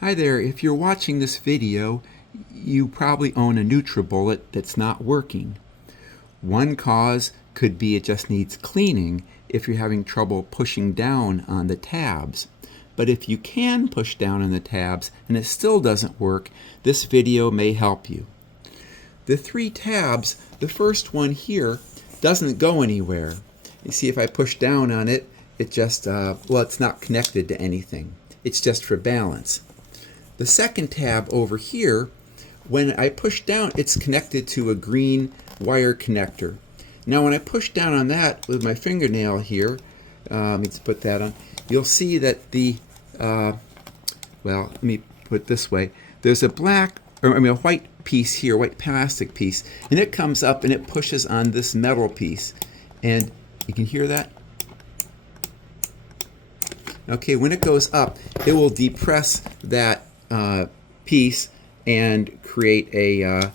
Hi there, if you're watching this video, you probably own a Nutribullet that's not working. One cause could be it just needs cleaning if you're having trouble pushing down on the tabs. But if you can push down on the tabs and it still doesn't work, this video may help you. The three tabs, the first one here doesn't go anywhere. You see if I push down on it, it just, it's not connected to anything. It's just for balance. The second tab over here, when I push down, it's connected to a green wire connector. Now when I push down on that with my fingernail here, let me just put that on, you'll see that the, let me put it this way, there's a white piece here, white plastic piece, and it comes up and it pushes on this metal piece. And you can hear that? Okay, when it goes up, it will depress that piece and create a,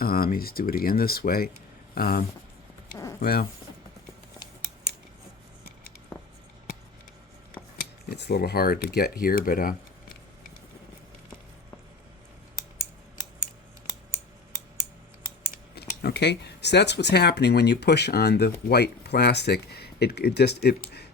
let me just do it again this way. It's a little hard to get here, but okay, so that's what's happening when you push on the white plastic.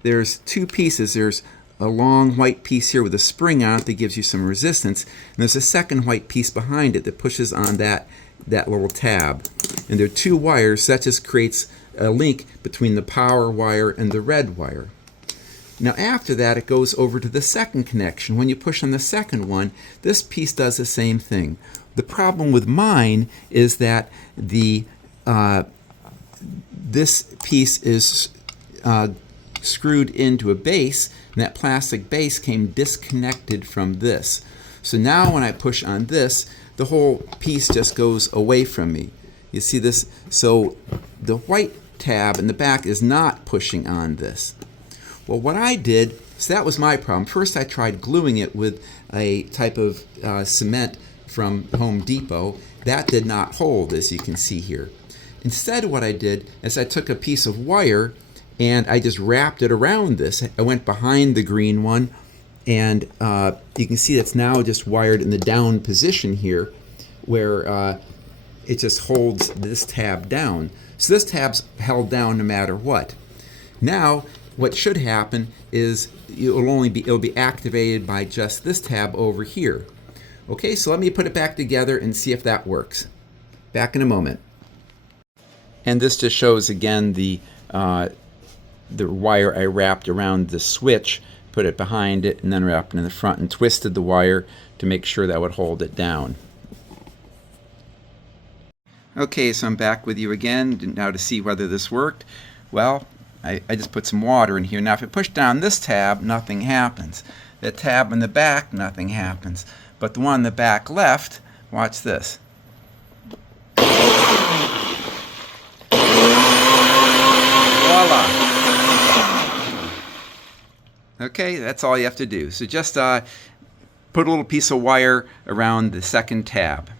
There's two pieces. There's a long white piece here with a spring on it that gives you some resistance, and there's a second white piece behind it that pushes on that little tab. And there are two wires, so that just creates a link between the power wire and the red wire. Now after that, it goes over to the second connection. When you push on the second one, this piece does the same thing. The problem with mine is that this piece is screwed into a base, and that plastic base came disconnected from this. So now when I push on this, the whole piece just goes away from me. You see this? So the white tab in the back is not pushing on this. Well, what I did, so that was my problem. First I tried gluing it with a type of cement from Home Depot. That did not hold, as you can see here. Instead, what I did is I took a piece of wire and I just wrapped it around this. I went behind the green one, and you can see that's now just wired in the down position here, where it just holds this tab down. So this tab's held down no matter what. Now, what should happen is it'll be activated by just this tab over here. Okay, so let me put it back together and see if that works. Back in a moment. And this just shows again the wire I wrapped around the switch, put it behind it, and then wrapped it in the front and twisted the wire to make sure that would hold it down. Okay, so I'm back with you again now to see whether this worked. Well, I just put some water in here. Now if I push down this tab, nothing happens. The tab in the back, nothing happens. But the one in the back left, watch this. Voila! Okay, that's all you have to do. So just put a little piece of wire around the second tab.